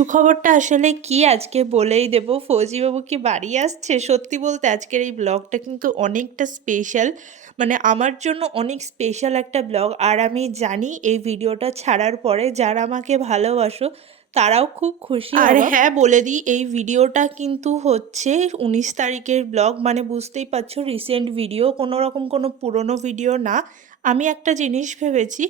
সুখবরটা আসলে কি? আজকে বলেই দেব। ফৌজিবাবু কি বাড়ি আসছে? সত্যি বলতে আজকের এই ব্লগটা কিন্তু অনেকটা স্পেশাল। মানে আমার জন্য অনেক স্পেশাল একটা ব্লগ। আর আমি জানি এই ভিডিওটা ছাড়ার পরে যারা আমাকে ভালোবাসো তারাও খুব খুশি আর হ্যাঁ বলে দিই এই ভিডিওটা কিন্তু হচ্ছে উনিশ তারিখের ব্লগ। মানে বুঝতেই পারছ রিসেন্ট ভিডিও কোনো রকম কোনো পুরনো ভিডিও না। আমি একটা জিনিস ভেবেছি,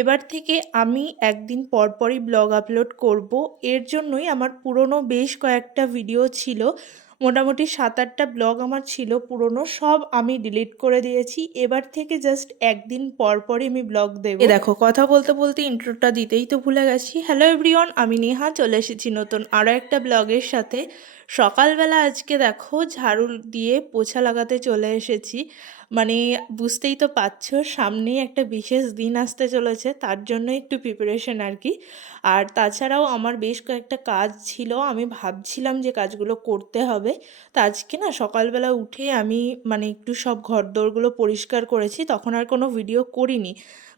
এবার থেকে আমি একদিন পর পরই ব্লগ আপলোড করব। এর জন্যই আমার পুরনো বেশ কয়েকটা ভিডিও ছিল। মোটামুটি সাত আটটা ব্লগ আমার ছিল পুরনো, সব আমি ডিলিট করে দিয়েছি। এবার থেকে জাস্ট একদিন পর পরই আমি ব্লগ দেবো। দেখো, কথা বলতে বলতে ইন্ট্রোটা দিতেই তো ভুলে গেছি। হ্যালো এভরিওয়ান আমি নেহা, চলে এসেছি নতুন আরও একটা ব্লগের সাথে। সকালবেলা আজকে দেখো ঝাড়ু দিয়ে পোছা লাগাতে চলে এসেছি। মানে বুঝতেই তো পারছ, সামনেই একটা বিশেষ দিন আসতে চলেছে, তার জন্য একটু প্রিপারেশন আর কি আর তাছাড়াও আমার বেশ কয়েকটা কাজ ছিল, আমি ভাবছিলাম যে কাজগুলো করতে হবে। তো আজকে না সকালবেলা উঠে আমি মানে একটু সব ঘরদোরগুলো পরিষ্কার করেছি, তখন আর কোনো ভিডিও করিনি।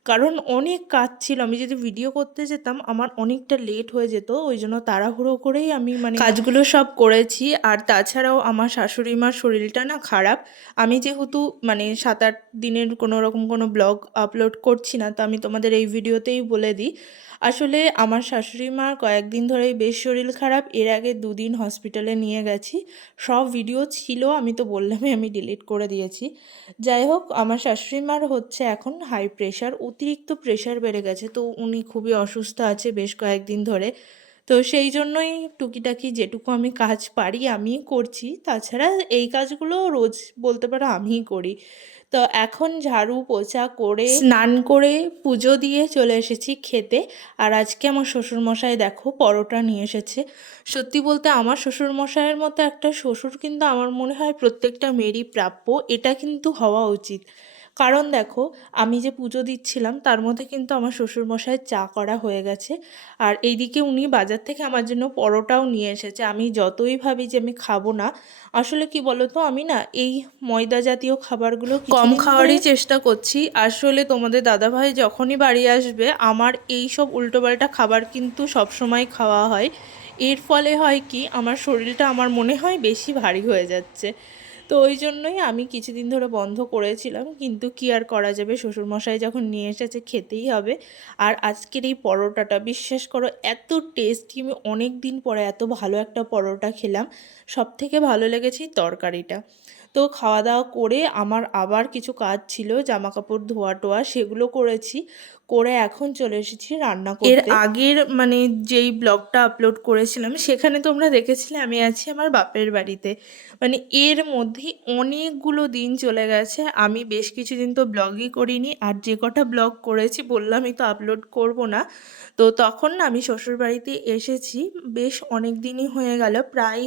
কারণ অনেক কাজ ছিল। আমি যদি ভিডিও করতে যেতাম, আমার অনেকটা লেট হয়ে যেত, ওই জন্য তাড়াহুড়ো করেই আমি মানে কাজগুলো সব করেছি। আর তাছাড়াও আমার শাশুড়ি মার শরীরটা না খারাপ। আমি যেহেতু মানে সাত আট দিনের কোনো রকম কোনো ব্লগ আপলোড করছি না, তো আমি তোমাদের এই ভিডিওতেই বলে দিই। আসলে আমার শাশুড়ি মার কয়েকদিন ধরেই বেশ শরীর খারাপ, এর আগে দুদিন হসপিটালে নিয়ে গেছি। সব ভিডিও ছিল, আমি তো বললামই আমি ডিলিট করে দিয়েছি। যাই হোক, আমার শাশুড়ি মার হচ্ছে এখন হাই প্রেশার অতিরিক্ত প্রেশার বেড়ে গেছে, তো উনি খুবই অসুস্থ আছে বেশ কয়েকদিন ধরে। তো সেই জন্যই টুকিটাকি যেটুকু আমি কাজ পারি আমিই করছি। তাছাড়া এই কাজগুলো রোজ বলতে পারো আমিই করি। তো এখন ঝাড়ু পোছা করে স্নান করে পুজো দিয়ে চলে এসেছি খেতে। আর আজকে আমার শ্বশুরমশাই দেখো পরোটা নিয়ে এসেছে। সত্যি বলতে আমার শ্বশুরমশাইয়ের মতো একটা শ্বশুর কিন্তু আমার মনে হয় প্রত্যেকটা মেয়েরই প্রাপ্য, এটা কিন্তু হওয়া উচিত। কারণ দেখো আমি যে পুজো দিচ্ছিলাম তার মধ্যে কিন্তু আমার শ্বশুরমশাইয়ের চা করা হয়ে গেছে। আর এইদিকে উনি বাজার থেকে আমার জন্য পরোটাও নিয়ে এসেছে। আমি যতই ভাবি যে আমি খাব না আসলে কি বলতো আমি না এই ময়দা জাতীয় খাবারগুলো কম খাওয়ারই চেষ্টা করছি। আসলে তোমাদের দাদাভাই যখনই বাড়ি আসবে আমার এই সব উল্টোপাল্টা খাবার কিন্তু সবসময় খাওয়া হয়। এর ফলে হয় কি আমার শরীরটা আমার মনে হয় বেশি ভারী হয়ে যাচ্ছে। তো ওই জন্যই আমি কিছুদিন ধরে বন্ধ করেছিলাম, কিন্তু কি আর করা যাবে? শ্বশুরমশাই যখন নিয়ে এসেছে খেতেই হবে। আর আজকের এই পরোটাটা, বিশ্বাস করো, এত টেস্টি আমি অনেক দিন পরে এত ভালো একটা পরোটা খেলাম। সব থেকে ভালো লেগেছে তরকারিটা। তো খাওয়া দাওয়া করে আমার আবার কিছু কাজ ছিল জামা কাপড় ধোয়া টোয়া সেগুলো করেছি করে এখন চলে এসেছি রান্না করতে। এর আগের মানে যেই ব্লগটা আপলোড করেছিলাম সেখানে তোমরা দেখেছিলে আমি আছি আমার বাপের বাড়িতে। মানে এর মধ্যে অনেকগুলো দিন চলে গেছে আমি বেশ কিছুদিন তো ব্লগই করিনি আর যে কটা ব্লগ করেছি বললামই তো আপলোড করব না। তো তখন না আমি শ্বশুরবাড়িতে এসেছি বেশ অনেক দিনই হয়ে গেল প্রায়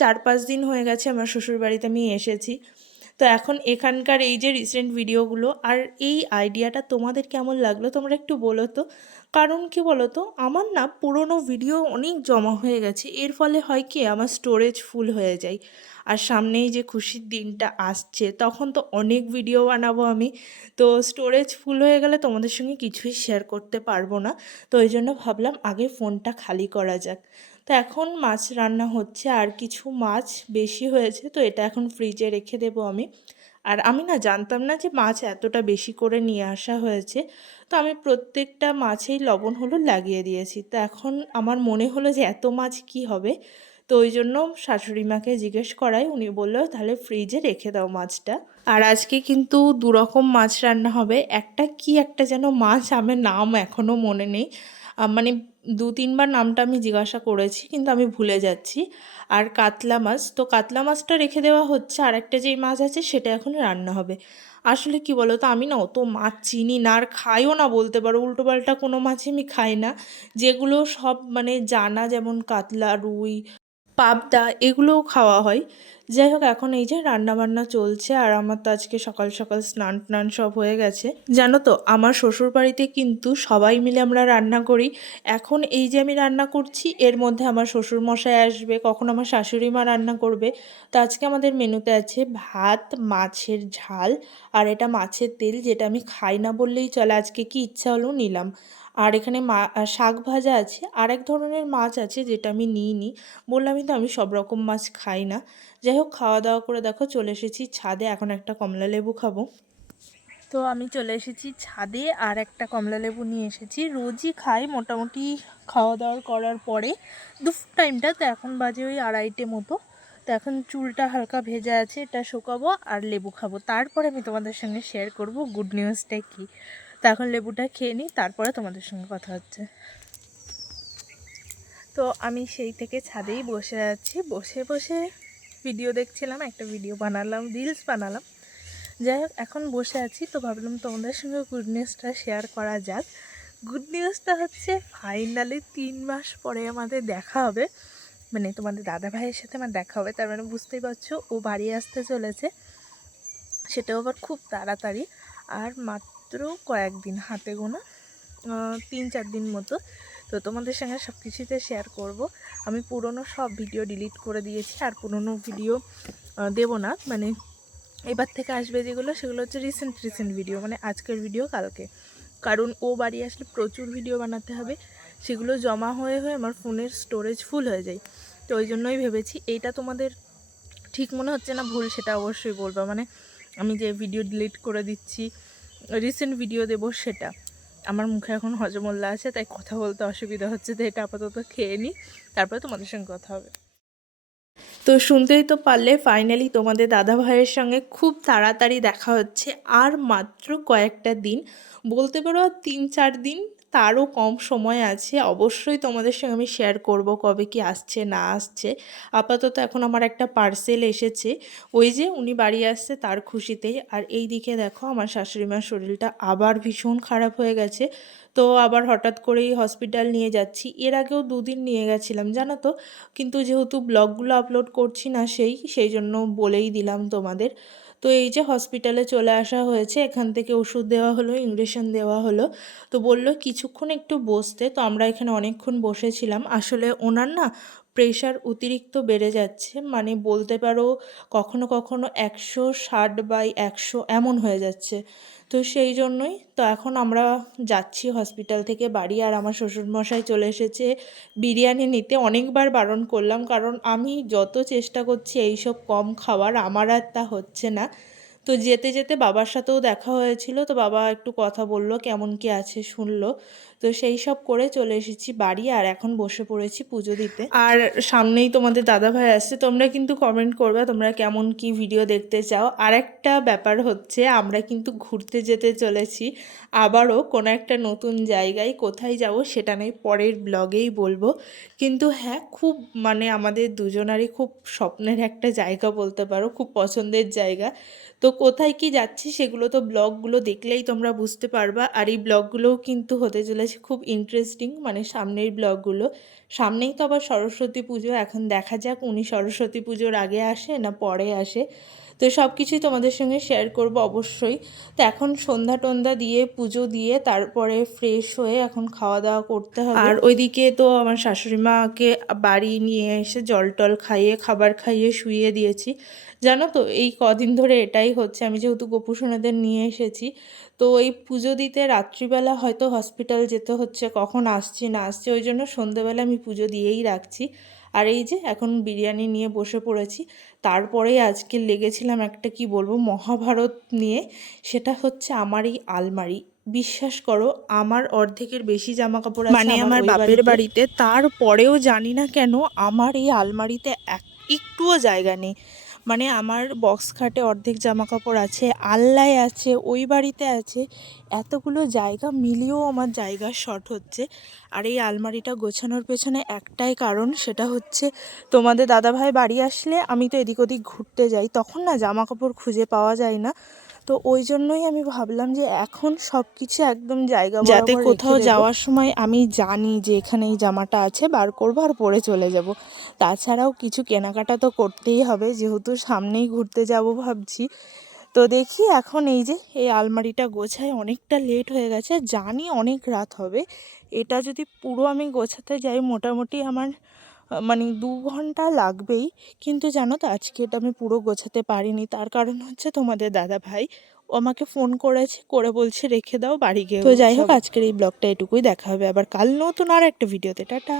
চার পাঁচ দিন হয়ে গেছে আমার শ্বশুরবাড়িতে আমি এসেছি। তো এখন এখানকার এই যে রিসেন্ট ভিডিওগুলো আর এই আইডিয়াটা তোমাদের কেমন লাগল তোমরা একটু বলো তো। কারণ কি বলো তো আমার না পুরনো ভিডিও অনেক জমা হয়ে গেছে, এর ফলে হয় কি আমার স্টোরেজ ফুল হয়ে যায়। আর সামনেই যে খুশির দিনটা আসছে, তখন তো অনেক ভিডিও বানাবো আমি। তো স্টোরেজ ফুল হয়ে গেলে তোমাদের সঙ্গে কিছুই শেয়ার করতে পারব না। তো ওই জন্য ভাবলাম আগে ফোনটা খালি করা যাক। তো এখন মাছ রান্না হচ্ছে আর কিছু মাছ বেশি হয়েছে, তো এটা এখন ফ্রিজে রেখে দেবো আমি। আর আমি না জানতাম না যে মাছ এতটা বেশি করে নিয়ে আসা হয়েছে, তো আমি প্রত্যেকটা মাছেই লবণ হলুদ লাগিয়ে দিয়েছি। তো এখন আমার মনে হলো যে এত মাছ কি হবে? তো ওই জন্য শাশুড়ি মাকে জিজ্ঞেস করাই, উনি বলল, তাহলে ফ্রিজে রেখে দাও মাছটা। আর আজকে কিন্তু দুরকম মাছ রান্না হবে। একটা কি একটা যেন মাছ আমার নাম এখনও মনে নেই। মানে দু তিনবার নামটা আমি জিজ্ঞাসা করেছি, কিন্তু আমি ভুলে যাচ্ছি। আর কাতলা মাছ, তো কাতলা মাছটা রেখে দেওয়া হচ্ছে আর একটা যেই মাছ আছে সেটা এখন রান্না হবে। আসলে কি বলো তো আমি না অত মাছ চিনি না, আর খাইও না বলতে পারো উল্টোপাল্টা কোনো মাছই আমি খাই না। যেগুলো সব মানে জানা, যেমন কাতলা, রুই, পাবদা, এগুলোও খাওয়া হয়। যাই হোক, এখন এই যে রান্না বান্না চলছে আর আমার তো আজকে সকাল সকাল স্নান টান সব হয়ে গেছে। জানো তো, আমার শ্বশুর বাড়িতে কিন্তু সবাই মিলে আমরা রান্না করি। এখন এই যে আমি রান্না করছি, এর মধ্যে আমার শ্বশুর মশাই আসবে, কখন আমার শাশুড়ি মা রান্না করবে। তো আজকে আমাদের মেনুতে আছে ভাত, মাছের ঝাল আর এটা মাছের তেল, যেটা আমি খাই না বললেই চলে। আজকে কি ইচ্ছা হলো নিলাম। আর এখানে মা, শাক ভাজা আছে আর এক ধরনের মাছ আছে, যেটা আমি নিই নি বললামই তো আমি সব রকম মাছ খাই না। যাই হোক খাওয়া দাওয়া করে দেখো চলে এসেছি ছাদে, এখন একটা কমলা লেবু খাব। তো আমি চলে এসেছি ছাদে আর একটা কমলা লেবু নিয়ে এসেছি। রোজই খাই, মোটামুটি খাওয়া দাওয়া করার পরে। দুপুর টাইমটা তো এখন বাজে ওই আড়াইটে মতো। তো এখন চুলটা হালকা ভেজা আছে, এটা শুকাবো আর লেবু খাব। তারপরে আমি তোমাদের সঙ্গে শেয়ার করব গুড নিউজটা কী। তো এখন লেবুটা খেয়ে নিই, তারপরে তোমাদের সঙ্গে কথা হচ্ছে। তো আমি সেই থেকে ছাদেই বসে আছি। বসে বসে ভিডিও দেখছিলাম, একটা ভিডিও বানালাম রিলস বানালাম। যাই হোক, এখন বসে আছি তো ভাবলাম তোমাদের সঙ্গে গুড নিউজটা শেয়ার করা যাক। গুড নিউজটা হচ্ছে ফাইনালি তিন মাস পরে আমাদের দেখা হবে। মানে তোমাদের দাদা ভাইয়ের সাথে আমার দেখা হবে, তার মানে বুঝতেই পারছ, ও বাড়ি আসতে চলেছে। সেটাও আবার খুব তাড়াতাড়ি। আর মাত্র কয়েকদিন হাতে গোনা তিন চার দিন মতো। তো তোমাদের সঙ্গে সব কিছুতে শেয়ার করব। আমি পুরনো সব ভিডিও ডিলিট করে দিয়েছি, আর পুরনো ভিডিও দেব না। মানে এবার থেকে আসবে যেগুলো, সেগুলো হচ্ছে রিসেন্ট রিসেন্ট ভিডিও মানে আজকের ভিডিও কালকে। কারণ ও বাড়ি আসলে প্রচুর ভিডিও বানাতে হবে। সেগুলো জমা হয়ে হয়ে আমার ফোনের স্টোরেজ ফুল হয়ে যায়। তো ওই জন্যই ভেবেছি, এইটা তোমাদের ঠিক মনে হচ্ছে না, ভুল সেটা অবশ্যই বলবা। মানে আমি যে ভিডিও ডিলিট করে দিচ্ছি রিসেন্ট ভিডিও দেবো সেটা। আমার মুখে এখন হজমোল্লা আছে, তাই কথা বলতে অসুবিধা হচ্ছে, তো এটা আপাতত খেয়ে নিই তারপরে তোমাদের সঙ্গে কথা হবে। তো শুনতেই তো পারলে ফাইনালি তোমাদের দাদা ভাইয়ের সঙ্গে খুব তাড়াতাড়ি দেখা হচ্ছে, আর মাত্র কয়েকটা দিন। বলতে পারো তিন চার দিন তারও কম সময় আছে, অবশ্যই তোমাদের সঙ্গে আমি শেয়ার করব কবে কি আসছে, না আসছে। আপাতত এখন আমার একটা পার্সেল এসেছে, ওই যে উনি বাড়ি আসছে তার খুশিতেই। আর এই দিকে দেখো আমার শাশুড়ি মার শরীরটা আবার ভীষণ খারাপ হয়ে গেছে। তো আবার হঠাৎ করেই হসপিটাল নিয়ে যাচ্ছি। এর আগেও দুদিন নিয়ে গেছিলাম, জানো তো? কিন্তু যেহেতু ব্লগগুলো আপলোড করছি না সেই সেই জন্য বলেই দিলাম তোমাদের। তো এই যে হসপিটালে চলে আসা হয়েছে, এখান থেকে ওষুধ দেওয়া হলো ইঞ্জেকশন দেওয়া হলো। তো বলল কিছুক্ষণ একটু বসতে, তো আমরা এখানে অনেকক্ষণ বসেছিলাম। আসলে ওনার না প্রেশার অতিরিক্ত বেড়ে যাচ্ছে মানে বলতে পারো কখনো কখনো একশো ষাট বাই একশো এমন হয়ে যাচ্ছে। তো সেই জন্যই তো এখন আমরা যাচ্ছি হসপিটাল থেকে বাড়ি আর আমার শ্বশুরমশাই চলে এসেছে বিরিয়ানি নিতে। অনেকবার বারণ করলাম, কারণ আমি যত চেষ্টা করছি এইসব কম খাওয়ার, আমার আর তা হচ্ছে না। তো যেতে যেতে বাবার সাথেও দেখা হয়েছিল, তো বাবা একটু কথা বলল, কেমন কি আছে শুনলো। তো সেই সব করে চলে এসেছি বাড়ি আর এখন বসে পড়েছি পুজো দিতে। আর সামনেই তোমাদের দাদা ভাই আসছে, তোমরা কিন্তু কমেন্ট করবে তোমরা কেমন কি ভিডিও দেখতে চাও। আর একটা ব্যাপার হচ্ছে, আমরা কিন্তু ঘুরতে যেতে চলেছি, আবারও কোনো একটা নতুন জায়গায় কোথায় যাব সেটা নয় পরের ব্লগেই বলব। কিন্তু হ্যাঁ খুব মানে আমাদের দুজনারই খুব স্বপ্নের একটা জায়গা বলতে পারো, খুব পছন্দের জায়গা। তো কোথায় কি যাচ্ছি সেগুলো তো ব্লগগুলো দেখলেই তোমরা বুঝতে পারবা, আর এই ব্লগগুলোও কিন্তু হতে চলেছে খুব ইন্টারেস্টিং মানে সামনের ব্লগগুলো। সামনেই তো আবার সরস্বতী পুজো, এখন দেখা যাক উনি সরস্বতী পুজোর আগে আসে না পরে আসে। তো সব কিছুই তোমাদের সঙ্গে শেয়ার করব অবশ্যই। তো এখন সন্ধ্যা টন্ধা দিয়ে, পুজো দিয়ে, তারপরে ফ্রেশ হয়ে এখন খাওয়া দাওয়া করতে হবে। আর ওইদিকে তো আমার শাশুড়ি মাকে বাড়ি নিয়ে এসে জল টল খাইয়ে, খাবার খাইয়ে শুইয়ে দিয়েছি। জানো তো, এই কদিন ধরে এটাই হচ্ছে। আমি যেহেতু গোপুসোনাদের নিয়ে এসেছি, তো এই পুজো দিতে রাত্রিবেলা হয়তো হসপিটাল যেতে হচ্ছে, কখন আসছি না আসছি, ওই জন্য সন্ধেবেলা আমি পুজো দিয়েই রাখছি। আর এই যে এখন বিরিয়ানি নিয়ে বসে পড়েছি তারপরেই আজকে লেগেছিলাম একটা কি বলব মহাভারত নিয়ে সেটা হচ্ছে আমার এই আলমারি। বিশ্বাস করো আমার অর্ধেকের বেশি জামা কাপড় মানে আমার বাপের বাড়িতে তারপরেও জানি না কেন আমার এই আলমারিতে এক একটুও জায়গা নেই। মানে আমার বক্স খাটে অর্ধেক জামা কাপড় আছে, আল্লায় আছে, ওই বাড়িতে আছে, এতগুলো জায়গা মিলিয়েও আমার জায়গা শর্ট হচ্ছে। আর এই আলমারিটা গোছানোর পেছনে একটাই কারণ, সেটা হচ্ছে তোমাদের দাদাভাই বাড়ি আসলে আমি তো এদিক ওদিক ঘুরতে যাই, তখন না জামা কাপড় খুঁজে পাওয়া যায় না। তো ওই জন্যই আমি ভাবলাম যে এখন সব কিছু একদম জায়গা যাতে কোথাও যাওয়ার সময় আমি জানি যে এখানে এই জামাটা আছে বার করব আর পরে চলে যাব। তাছাড়াও কিছু কেনাকাটা তো করতেই হবে যেহেতু সামনেই ঘুরতে যাব ভাবছি। তো দেখি এখন এই যে এই আলমারিটা গোছায় অনেকটা লেট হয়ে গেছে জানি অনেক রাত হবে। এটা যদি পুরো আমি গোছাতে যাই মোটামুটি আমার মানে দু ঘণ্টা লাগবেই। কিন্তু জানো তো আজকে এটা আমি পুরো গোছাতে পারিনি। তার কারণ হচ্ছে তোমাদের দাদা ভাই ও আমাকে ফোন করেছে করে বলছে রেখে দাও বাড়ি গিয়ে তো যাই হোক আজকের এই ব্লগটা এটুকুই। দেখা হবে আবার কাল নতুন আর একটা ভিডিওতে। টাটা।